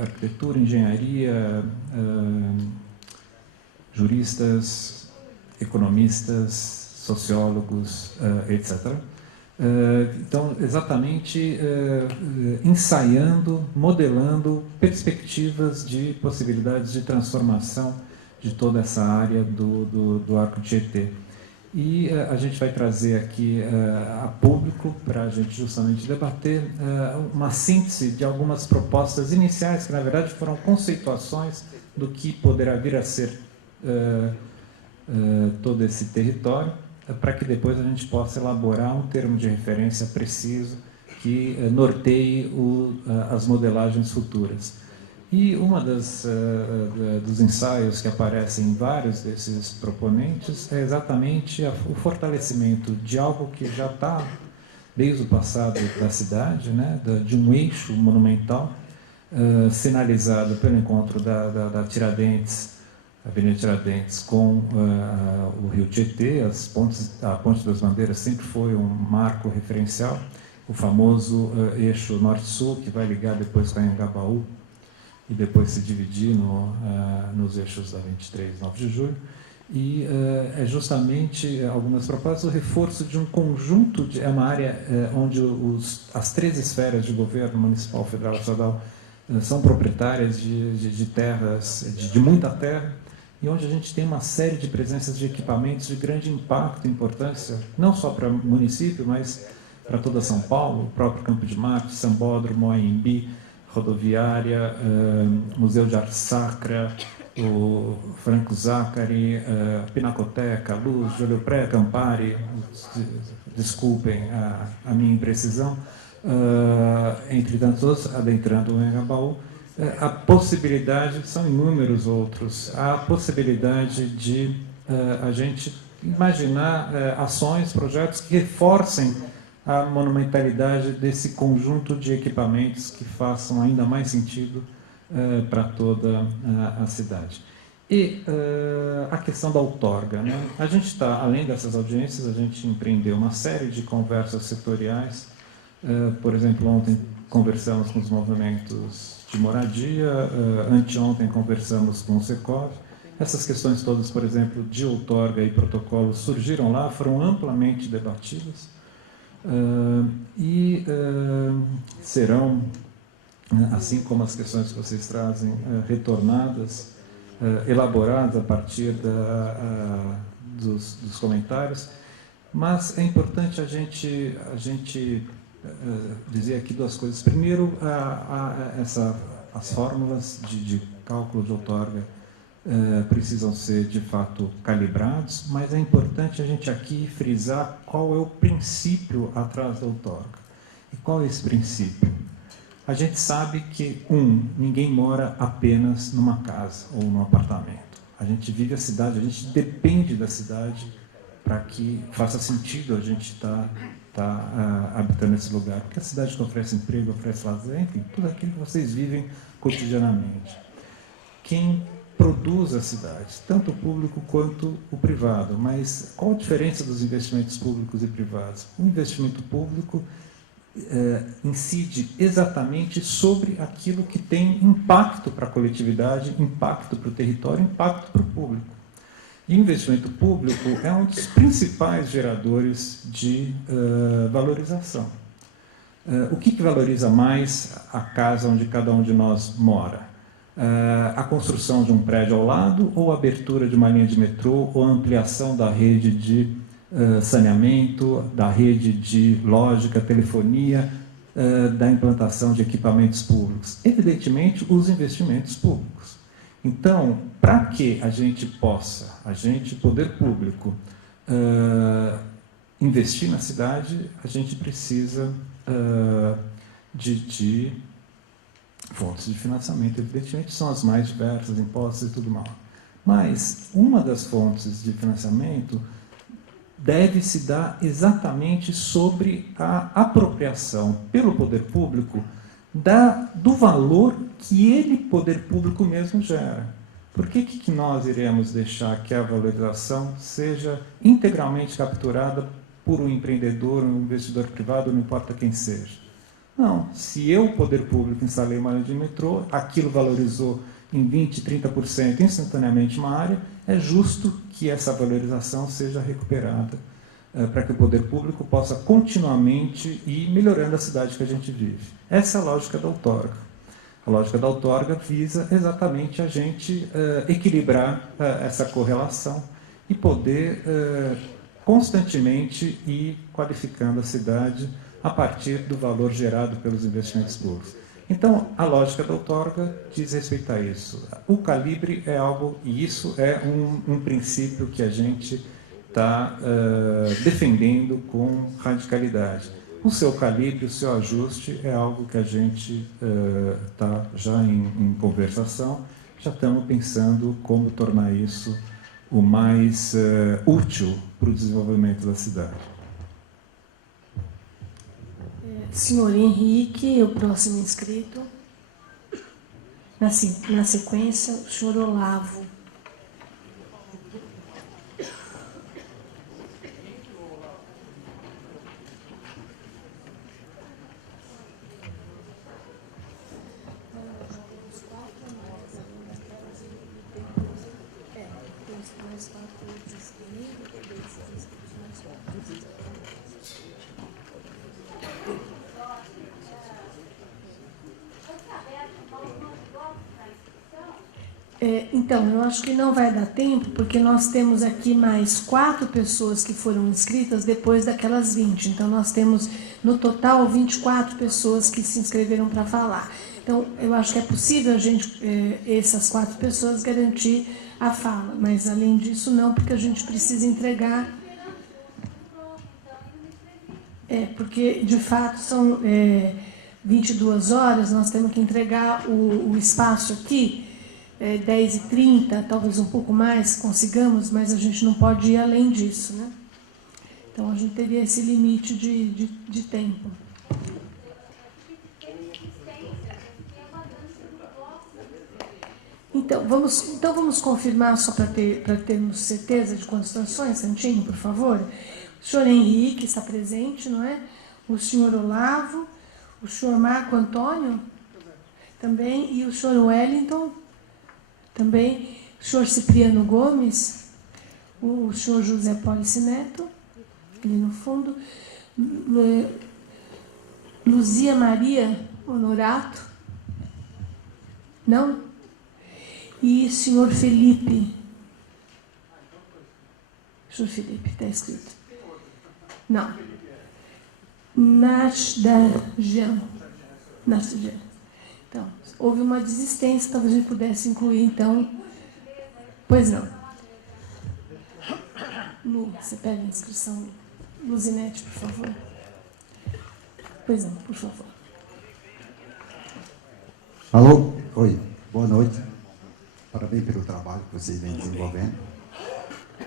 arquitetura, engenharia, juristas, economistas, sociólogos, etc. Então, exatamente ensaiando, modelando perspectivas de possibilidades de transformação de toda essa área do Arco Tietê. E a gente vai trazer aqui a público para a gente justamente debater uma síntese de algumas propostas iniciais, que na verdade foram conceituações do que poderá vir a ser todo esse território, para que depois a gente possa elaborar um termo de referência preciso que norteie as modelagens futuras. E uma dos ensaios que aparecem em vários desses proponentes é exatamente o fortalecimento de algo que já está desde o passado da cidade, né, de um eixo monumental, sinalizado pelo encontro da Tiradentes, Avenida Tiradentes, com o Rio Tietê. A Ponte das Bandeiras sempre foi um marco referencial, o famoso eixo norte-sul, que vai ligar depois com a Anhangabaú, e depois se dividir nos eixos da 23 e 9 de julho. E é justamente algumas propostas, o reforço de um conjunto, é uma área onde as 3 esferas de governo, municipal, federal e estadual, são proprietárias de terras, de muita terra, e onde a gente tem uma série de presenças de equipamentos de grande impacto e importância, não só para o município, mas para toda São Paulo, o próprio Campo de Marte, Sambódromo, Anhembi, rodoviária, Museu de Arte Sacra, o Franco Zaccari, Pinacoteca, Luz, Júlio Pré, Campari, desculpem a minha imprecisão, entre tantos, adentrando o Anhangabaú. A possibilidade, são inúmeros outros, a possibilidade de a gente imaginar ações, projetos que reforcem a monumentalidade desse conjunto de equipamentos que façam ainda mais sentido para toda a cidade. E a questão da outorga, né? A gente está, além dessas audiências, a gente empreendeu uma série de conversas setoriais. Por exemplo, ontem conversamos com os movimentos de moradia, anteontem conversamos com o Secov. Essas questões todas, por exemplo, de outorga e protocolo, surgiram lá, foram amplamente debatidas e serão, assim como as questões que vocês trazem, retornadas, elaboradas a partir dos comentários. Mas é importante a gente dizer aqui 2 coisas. Primeiro, as fórmulas de cálculo de outorga precisam ser, de fato, calibrados, mas é importante a gente aqui frisar qual é o princípio atrás da outorga. E qual é esse princípio? A gente sabe que, ninguém mora apenas numa casa ou num apartamento. A gente vive a cidade, a gente depende da cidade para que faça sentido a gente estar habitando esse lugar. Porque a cidade que oferece emprego, oferece lazer, enfim, tudo aquilo que vocês vivem cotidianamente. Quem produz a cidade, tanto o público quanto o privado. Mas qual a diferença dos investimentos públicos e privados? O investimento público incide exatamente sobre aquilo que tem impacto para a coletividade, impacto para o território, impacto para o público. E o investimento público é um dos principais geradores de valorização. O que valoriza mais a casa onde cada um de nós mora? A construção de um prédio ao lado, ou a abertura de uma linha de metrô, ou a ampliação da rede de saneamento, da rede de lógica, telefonia, da implantação de equipamentos públicos? Evidentemente, os investimentos públicos. Então, para que a gente possa, poder público, investir na cidade, a gente precisa de fontes de financiamento, evidentemente, são as mais diversas, impostos e tudo mais. Mas uma das fontes de financiamento deve se dar exatamente sobre a apropriação pelo poder público do valor que ele, poder público mesmo, gera. Por que nós iremos deixar que a valorização seja integralmente capturada por um empreendedor, um investidor privado, não importa quem seja? Não, se eu, poder público, instalei uma linha de metrô, aquilo valorizou em 20%, 30% instantaneamente uma área, é justo que essa valorização seja recuperada para que o poder público possa continuamente ir melhorando a cidade que a gente vive. Essa é a lógica da outorga. A lógica da outorga visa exatamente a gente equilibrar essa correlação e poder constantemente ir qualificando a cidade a partir do valor gerado pelos investimentos públicos. Então, a lógica da outorga diz respeito a isso. O calibre é algo, e isso é um princípio que a gente está defendendo com radicalidade. O seu calibre, o seu ajuste é algo que a gente está já em conversação, já estamos pensando como tornar isso o mais útil para o desenvolvimento da cidade. Senhor Henrique, o próximo inscrito. Na sequência, o senhor Olavo. Então, eu acho que não vai dar tempo, porque nós temos aqui mais 4 pessoas que foram inscritas depois daquelas 20. Então, nós temos, no total, 24 pessoas que se inscreveram para falar. Então, eu acho que é possível a gente, essas 4 pessoas, garantir a fala. Mas, além disso, não, porque a gente precisa entregar... porque, de fato, são 22 horas, nós temos que entregar o espaço aqui... 10h30, talvez um pouco mais, consigamos, mas a gente não pode ir além disso, né? Então, a gente teria esse limite de tempo. Então, vamos confirmar, só para termos certeza de quantas situações, Santinho, por favor. O senhor Henrique está presente, não é? O senhor Olavo, o senhor Marco Antônio, também, e o senhor Wellington, também, o senhor Cipriano Gomes, o senhor José Polici Neto, ali no fundo, Luzia Maria Honorato, não? E o senhor Felipe. Senhor Felipe, está escrito. Não. Nasdajan. Então, houve uma desistência, talvez a gente pudesse incluir, então... Pois não. Lu, você pega a inscrição. Luzinete, por favor. Pois não, por favor. Alô? Oi, boa noite. Parabéns pelo trabalho que vocês vêm desenvolvendo.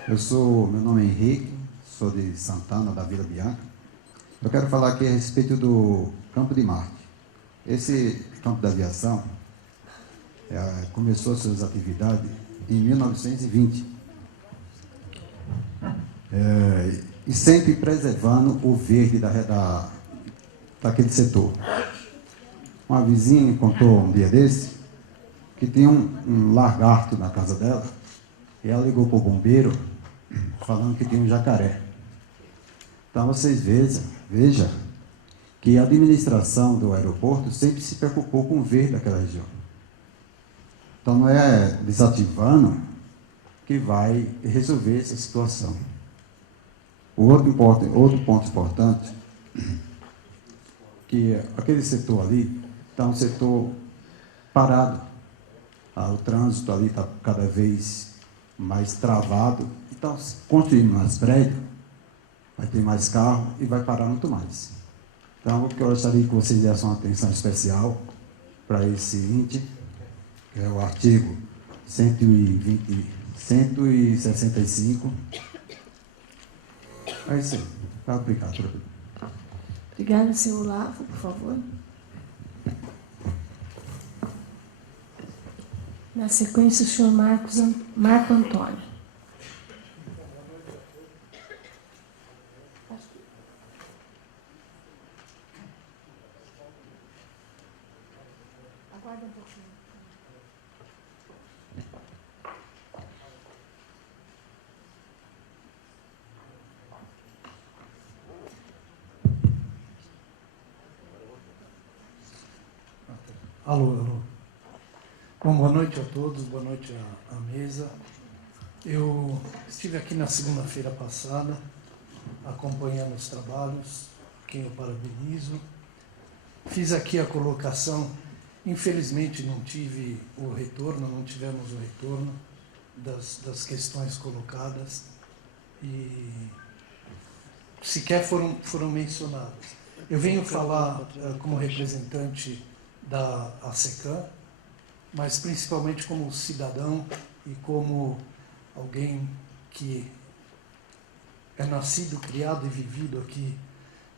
Meu nome é Henrique, sou de Santana, da Vila Bianca. Eu quero falar aqui a respeito do Campo de Marte. Esse campo da aviação começou suas atividades em 1920. E sempre preservando o verde daquele setor. Uma vizinha contou um dia desse que tinha um lagarto na casa dela e ela ligou para o bombeiro falando que tinha um jacaré. Então vocês vejam que a administração do aeroporto sempre se preocupou com o verde daquela região. Então não é desativando que vai resolver essa situação. Outro ponto importante, que aquele setor ali está um setor parado. O trânsito ali está cada vez mais travado. Então, se construindo mais prédios, vai ter mais carro e vai parar muito mais. Então, eu gostaria que vocês dessem uma atenção especial para esse índice, que é o artigo 165. É isso aí. Obrigado. Obrigada, senhor Olavo, por favor. Na sequência, o senhor Marco Antônio. Alô, alô. Bom, boa noite a todos, boa noite à mesa. Eu estive aqui na segunda-feira passada, acompanhando os trabalhos, quem eu parabenizo. Fiz aqui a colocação, infelizmente não tive o retorno, não tivemos o retorno das questões colocadas e sequer foram mencionadas. Eu venho falar como representante da ASECAM, mas principalmente como cidadão e como alguém que é nascido, criado e vivido aqui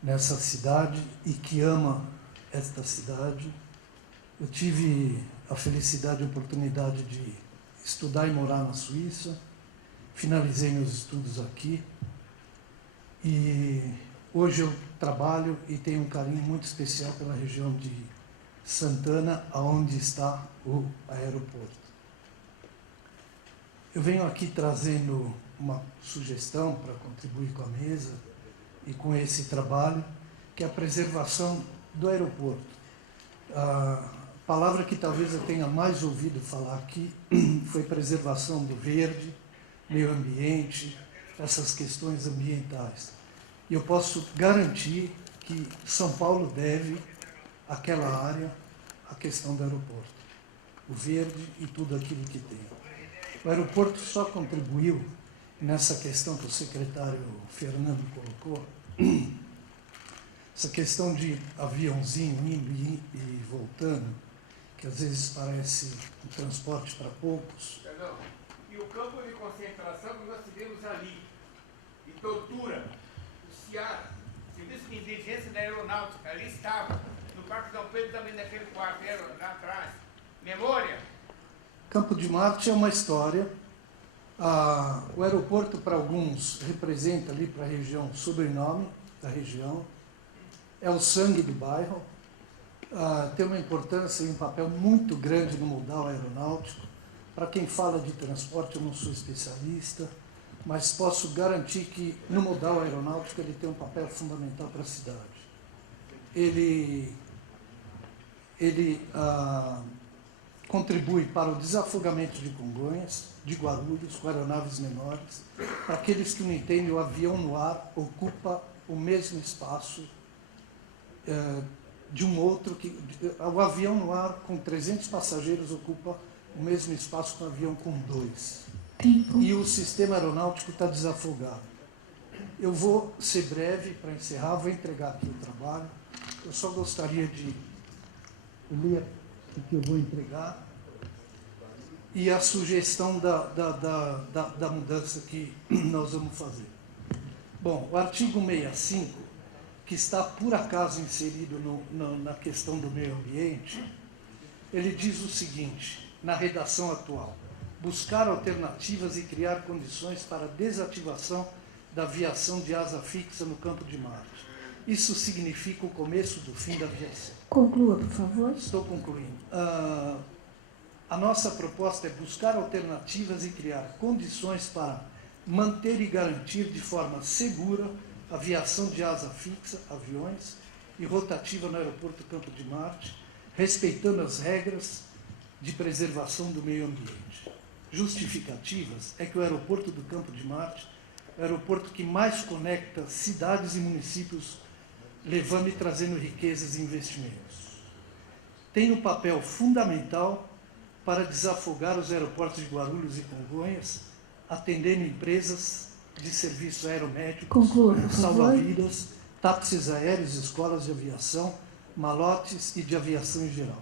nessa cidade e que ama esta cidade. Eu tive a felicidade e a oportunidade de estudar e morar na Suíça, finalizei meus estudos aqui e hoje eu trabalho e tenho um carinho muito especial pela região de Santana, aonde está o aeroporto. Eu venho aqui trazendo uma sugestão para contribuir com a mesa e com esse trabalho, que é a preservação do aeroporto. A palavra que talvez eu tenha mais ouvido falar aqui foi preservação do verde, meio ambiente, essas questões ambientais. E eu posso garantir que São Paulo deve àquela área a questão do aeroporto, o verde e tudo aquilo que tem. O aeroporto só contribuiu nessa questão que o secretário Fernando colocou, essa questão de aviãozinho indo e voltando, que às vezes parece um transporte para poucos. Perdão. E o campo de concentração que nós tivemos ali, e tortura, o CIAR, Serviço de Inteligência da Aeronáutica, ali estava, no Parque Dom Pedro também naquele quartel lá atrás. Memória? Campo de Marte é uma história. O aeroporto, para alguns, representa ali para a região o sobrenome da região, é o sangue do bairro, tem uma importância e um papel muito grande no modal aeronáutico. Para quem fala de transporte, eu não sou especialista, mas posso garantir que no modal aeronáutico ele tem um papel fundamental para a cidade. Ele contribui para o desafogamento de Congonhas, de Guarulhos, com aeronaves menores. Para aqueles que não entendem, o avião no ar ocupa o mesmo espaço de um outro. O avião no ar com 300 passageiros ocupa o mesmo espaço que um avião com 2. Tempo. E o sistema aeronáutico está desafogado. Eu vou ser breve para encerrar, vou entregar aqui o trabalho. Eu só gostaria de ler o que eu vou entregar e a sugestão da mudança que nós vamos fazer. Bom, o artigo 65, que está por acaso inserido na questão do meio ambiente, ele diz o seguinte, na redação atual: buscar alternativas e criar condições para a desativação da aviação de asa fixa no campo de Marte. Isso significa o começo do fim da aviação. Conclua, por favor. Estou concluindo. A nossa proposta é buscar alternativas e criar condições para manter e garantir de forma segura a aviação de asa fixa, aviões, e rotativa no aeroporto Campo de Marte, respeitando as regras de preservação do meio ambiente. Justificativas é que o aeroporto do Campo de Marte é o aeroporto que mais conecta cidades e municípios, levando e trazendo riquezas e investimentos. Tem um papel fundamental para desafogar os aeroportos de Guarulhos e Congonhas, atendendo empresas de serviços aeromédicos, salva-vidas, táxis aéreos, escolas de aviação, malotes e de aviação em geral.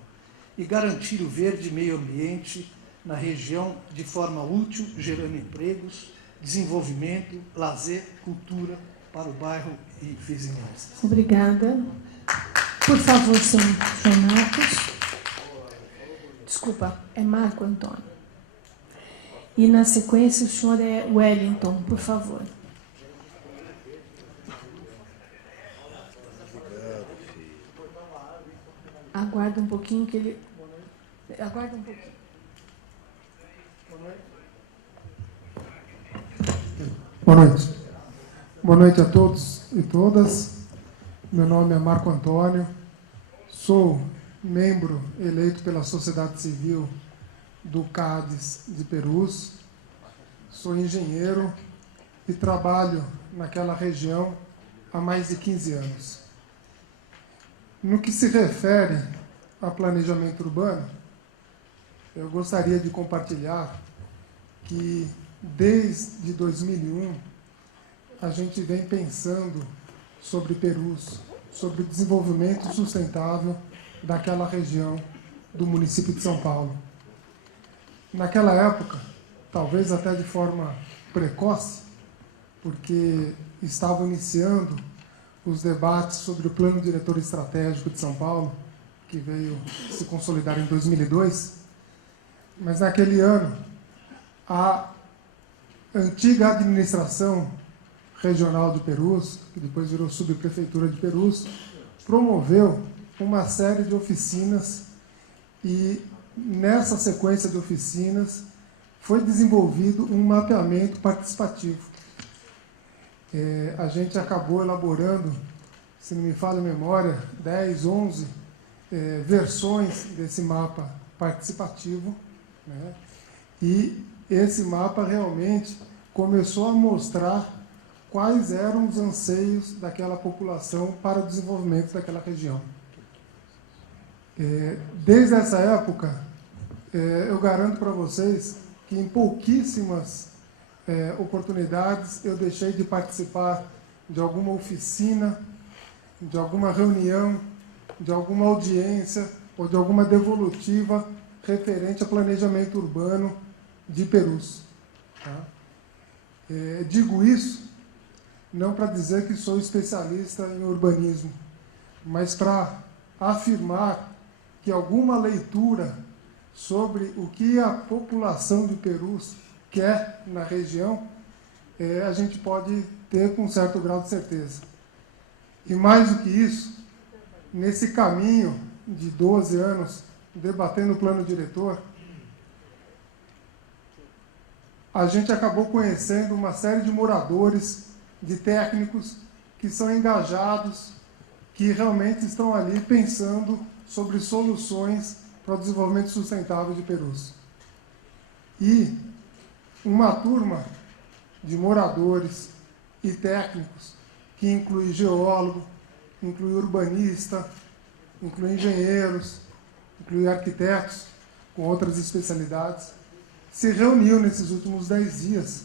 E garantir o verde e meio ambiente na região de forma útil, gerando empregos, desenvolvimento, lazer, cultura para o bairro e vizinhanças. Obrigada. Por favor, senhor Marcos. Desculpa, é Marco Antônio. E na sequência o senhor é Wellington, por favor. Aguarda um pouquinho que ele... Aguarda um pouquinho. Boa noite. Boa noite a todos e todas. Meu nome é Marco Antônio. Sou membro eleito pela sociedade civil do CADES de Perus, sou engenheiro e trabalho naquela região há mais de 15 anos. No que se refere a planejamento urbano, eu gostaria de compartilhar que, desde 2001, a gente vem pensando sobre Perus, sobre o desenvolvimento sustentável daquela região do município de São Paulo. Naquela época, talvez até de forma precoce, porque estavam iniciando os debates sobre o Plano Diretor Estratégico de São Paulo, que veio se consolidar em 2002, mas naquele ano, a antiga administração regional de Perus, que depois virou subprefeitura de Perus, promoveu uma série de oficinas e, nessa sequência de oficinas, foi desenvolvido um mapeamento participativo. A gente acabou elaborando, se não me falha a memória, 10, 11 versões desse mapa participativo, né? E esse mapa realmente começou a mostrar quais eram os anseios daquela população para o desenvolvimento daquela região. Desde essa época, eu garanto para vocês que em pouquíssimas oportunidades eu deixei de participar de alguma oficina, de alguma reunião, de alguma audiência ou de alguma devolutiva referente a planejamento urbano de Perus. Tá? Digo isso não para dizer que sou especialista em urbanismo, mas para afirmar que alguma leitura sobre o que a população de Perus quer na região, a gente pode ter com certo grau de certeza. E mais do que isso, nesse caminho de 12 anos debatendo o plano diretor, a gente acabou conhecendo uma série de moradores, de técnicos que são engajados, que realmente estão ali pensando sobre soluções para o desenvolvimento sustentável de Perus. E uma turma de moradores e técnicos, que inclui geólogo, inclui urbanista, inclui engenheiros, inclui arquitetos com outras especialidades, se reuniu nesses últimos 10 dias